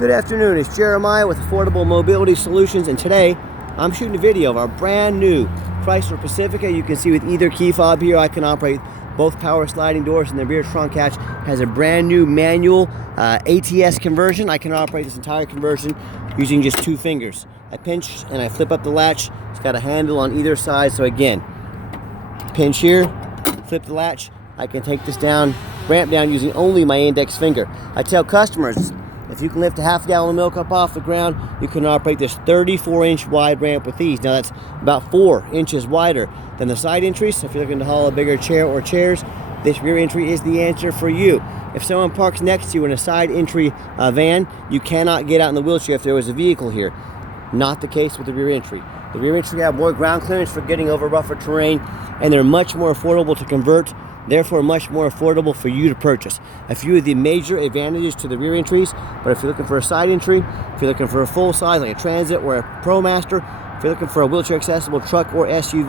Good afternoon, it's Jeremiah with Affordable Mobility Solutions, and today I'm shooting a video of our brand new Chrysler Pacifica. You can see with either key fob here, I can operate both power sliding doors, and the rear trunk hatch has a brand new manual ATS conversion. I can operate this entire conversion using just 2 fingers. I pinch and I flip up the latch. It's got a handle on either side, so again, pinch here, flip the latch. I can take this down, ramp down using only my index finger. I tell customers, if you can lift a half gallon of milk up off the ground, you can operate this 34-inch wide ramp with ease. Now that's about 4 inches wider than the side entries. If you're looking to haul a bigger chair or chairs, this rear entry is the answer for you. If someone parks next to you in a side entry van, you cannot get out in the wheelchair if there was a vehicle here. Not the case with the rear entry. The rear entry have more ground clearance for getting over rougher terrain, and they're much more affordable to convert, therefore much more affordable for you to purchase. A few of the major advantages to the rear entries, but if you're looking for a side entry, if you're looking for a full size like a Transit or a ProMaster, if you're looking for a wheelchair accessible truck or SUV,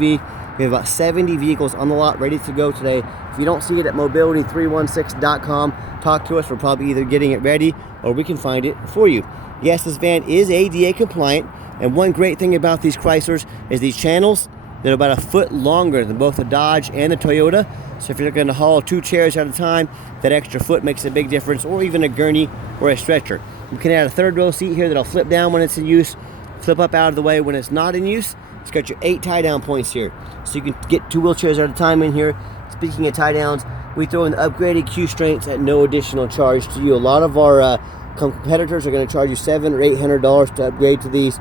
we have about 70 vehicles on the lot ready to go today. If you don't see it at mobility316.com, talk to us. We're probably either getting it ready or we can find it for you. Yes, this van is ADA compliant, and one great thing about these Chryslers is these channels, they're about a foot longer than both the Dodge and the Toyota. So if you're looking to haul 2 chairs at a time, that extra foot makes a big difference, or even a gurney or a stretcher. You can add a 3rd row seat here that'll flip down when it's in use, flip up out of the way when it's not in use. It's got your 8 tie down points here. So you can get 2 wheelchairs at a time in here. Speaking of tie downs, we throw in the upgraded Q strengths at no additional charge to you. A lot of our competitors are going to charge you $700 or $800 to upgrade to these.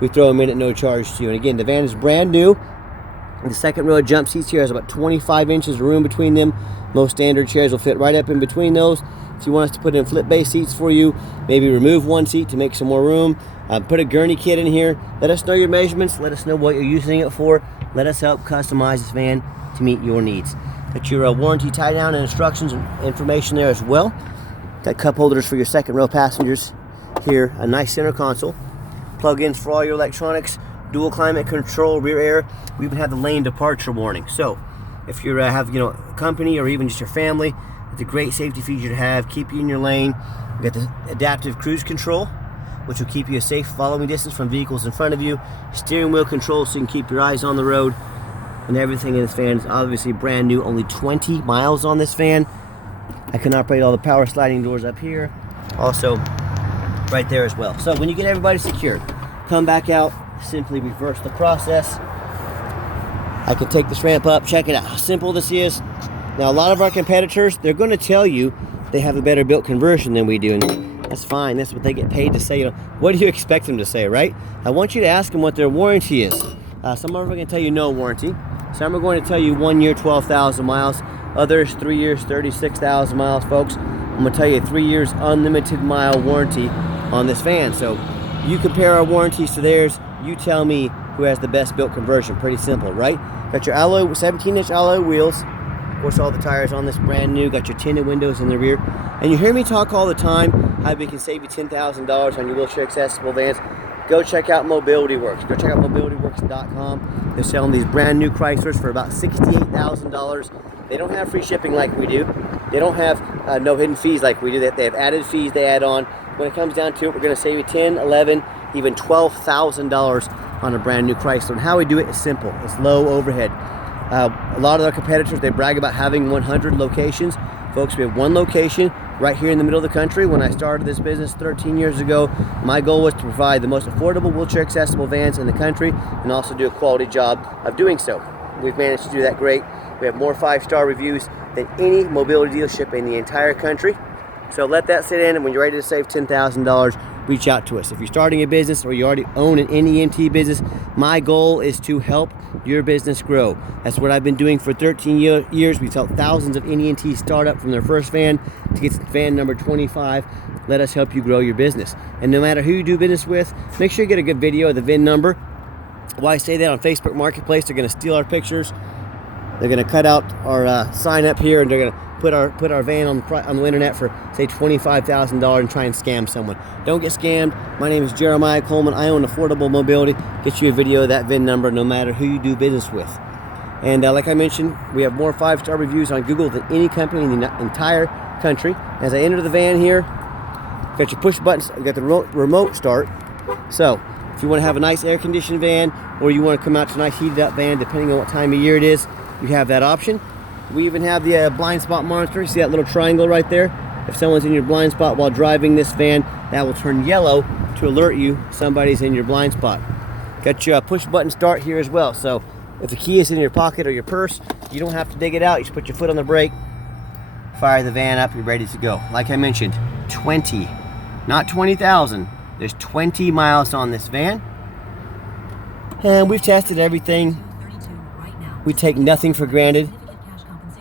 We throw them in at no charge to you. And again, the van is brand new. The 2nd row of jump seats here has about 25 inches of room between them. Most standard chairs will fit right up in between those. If you want us to put in flip base seats for you, maybe remove 1 seat to make some more room, put a gurney kit in here, let us know your measurements, let us know what you're using it for, let us help customize this van to meet your needs. Got your warranty tie down and instructions and information there as well. Got cup holders for your 2nd row passengers here, a nice center console, plug-ins for all your electronics, dual climate control, rear air. We even have the lane departure warning. So if you have company or even just your family, it's a great safety feature to have, keep you in your lane. You got the adaptive cruise control, which will keep you a safe following distance from vehicles in front of you. Steering wheel control so you can keep your eyes on the road. And everything in this van is obviously brand new, only 20 miles on this van. I can operate all the power sliding doors up here, also right there as well. So when you get everybody secured, come back out, simply reverse the process. I can take this ramp up. Check it out how simple this is. Now a lot of our competitors, they're going to tell you they have a better built conversion than we do, and that's fine. That's what they get paid to say. What do you expect them to say, right? I want you to ask them what their warranty is. Some of them are going to tell you no warranty. Some are going to tell you 1 year, 12,000 miles. Others 3 years, 36,000 miles. Folks, I'm going to tell you 3 years unlimited mile warranty on this van. So you compare our warranties to theirs. You tell me who has the best built conversion. Pretty simple, right? Got your alloy, 17-inch alloy wheels. Of course, all the tires on this brand new. Got your tinted windows in the rear. And you hear me talk all the time how we can save you $10,000 on your wheelchair accessible vans. Go check out Mobility Works. Go check out mobilityworks.com. They're selling these brand new Chryslers for about $68,000. They don't have free shipping like we do. They don't have no hidden fees like we do. They have added fees they add on. When it comes down to it, we're going to save you $10,000, $11,000, even $12,000 on a brand new Chrysler. And how we do it is simple. It's low overhead. A lot of our competitors, they brag about having 100 locations. Folks, we have 1 location right here in the middle of the country. When I started this business 13 years ago, my goal was to provide the most affordable wheelchair accessible vans in the country and also do a quality job of doing so. We've managed to do that great. We have more 5-star reviews than any mobility dealership in the entire country. So let that sit in, and when you're ready to save $10,000, reach out to us. If you're starting a business or you already own an NEMT business, my goal is to help your business grow. That's what I've been doing for 13 years. We've helped thousands of NEMT start up from their first van to get to van number 25. Let us help you grow your business. And no matter who you do business with, make sure you get a good video of the VIN number. Why I say that, on Facebook Marketplace, they're going to steal our pictures. They're going to cut out our sign up here, and they're going to put our van on the internet for, say, $25,000 and try and scam someone. Don't get scammed. My name is Jeremiah Coleman. I own Affordable Mobility. Get you a video of that VIN number no matter who you do business with. And like I mentioned, we have more 5-star reviews on Google than any company in the entire country. As I enter the van here, Got your push buttons, you got the remote start. So if you want to have a nice air-conditioned van, or you want to come out to a nice heated up van, depending on what time of year it is, you have that option. We even have the blind spot monitor. You see that little triangle right there? If someone's in your blind spot while driving this van, that will turn yellow to alert you somebody's in your blind spot. Got your push button start here as well. So if the key is in your pocket or your purse, you don't have to dig it out. You just put your foot on the brake, fire the van up, you're ready to go. Like I mentioned, 20, not 20,000. There's 20 miles on this van. And we've tested everything. We take nothing for granted.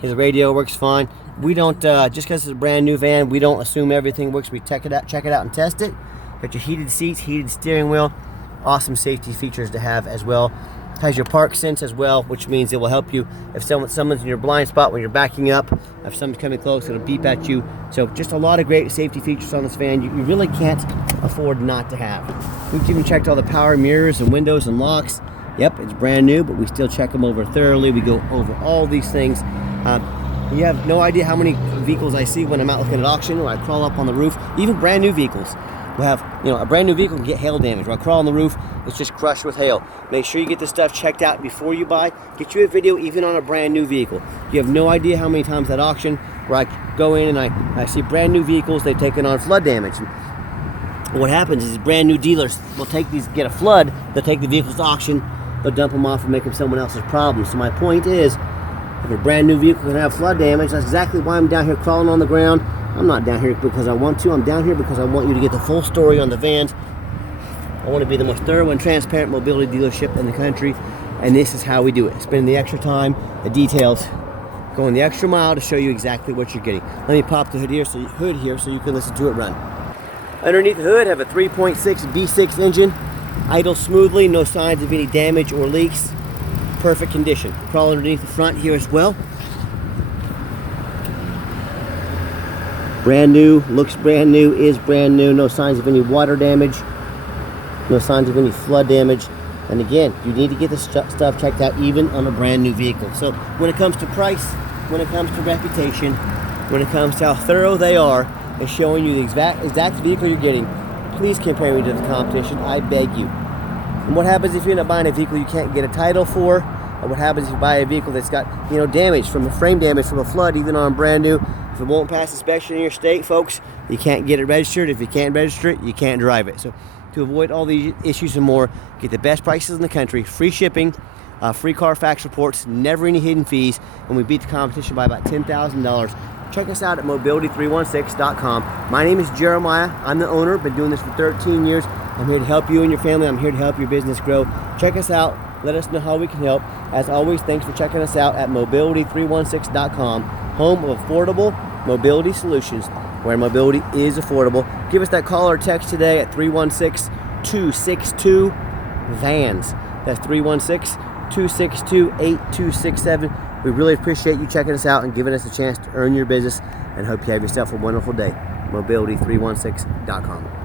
The radio works fine. We don't, just because it's a brand new van, we don't assume everything works. We check it out and test it. Got your heated seats, heated steering wheel. Awesome safety features to have as well. Has your park sense as well, which means it will help you if someone's in your blind spot when you're backing up. If someone's coming close, it'll beep at you. So just a lot of great safety features on this van you really can't afford not to have. We've even checked all the power mirrors and windows and locks. Yep, it's brand new, but we still check them over thoroughly. We go over all these things. You have no idea how many vehicles I see when I'm out looking at auction, or I crawl up on the roof. Even brand new vehicles will have, a brand new vehicle can get hail damage. When I crawl on the roof, it's just crushed with hail. Make sure you get this stuff checked out before you buy. Get you a video even on a brand new vehicle. You have no idea how many times at auction where I go in and I see brand new vehicles, they've taken on flood damage. And what happens is brand new dealers will take these, get a flood, they'll take the vehicles to auction, they'll dump them off and make them someone else's problem. So my point is, if a brand new vehicle can have flood damage, that's exactly why I'm down here crawling on the ground. I'm not down here because I want to. I'm down here because I want you to get the full story on the vans. I want to be the most thorough and transparent mobility dealership in the country, and this is how we do it. Spending the extra time, the details, going the extra mile to show you exactly what you're getting. Let me pop the hood here so you can listen to it run. Underneath the hood, have a 3.6 V6 engine, idle smoothly, no signs of any damage or leaks. Perfect condition. Crawl underneath the front here as well. Brand new, looks brand new, is brand new. No signs of any water damage, no signs of any flood damage. And again, you need to get this stuff checked out even on a brand new vehicle. So when it comes to price, when it comes to reputation, when it comes to how thorough they are and showing you the exact vehicle you're getting, please compare me to the competition, I beg you. And what happens if you end up buying a vehicle you can't get a title for? Or what happens if you buy a vehicle that's got, damage from a frame damage from a flood, even on brand new? If it won't pass inspection in your state, folks, you can't get it registered. If you can't register it, you can't drive it. So to avoid all these issues and more, get the best prices in the country, free shipping, free Carfax reports, never any hidden fees, and we beat the competition by about $10,000. Check us out at mobility316.com. My name is Jeremiah. I'm the owner. Been doing this for 13 years. I'm here to help you and your family. I'm here to help your business grow. Check us out. Let us know how we can help. As always, thanks for checking us out at mobility316.com, home of affordable mobility solutions, where mobility is affordable. Give us that call or text today at 316-262-VANS. That's 316-262-8267. We really appreciate you checking us out and giving us a chance to earn your business, and hope you have yourself a wonderful day. Mobility316.com.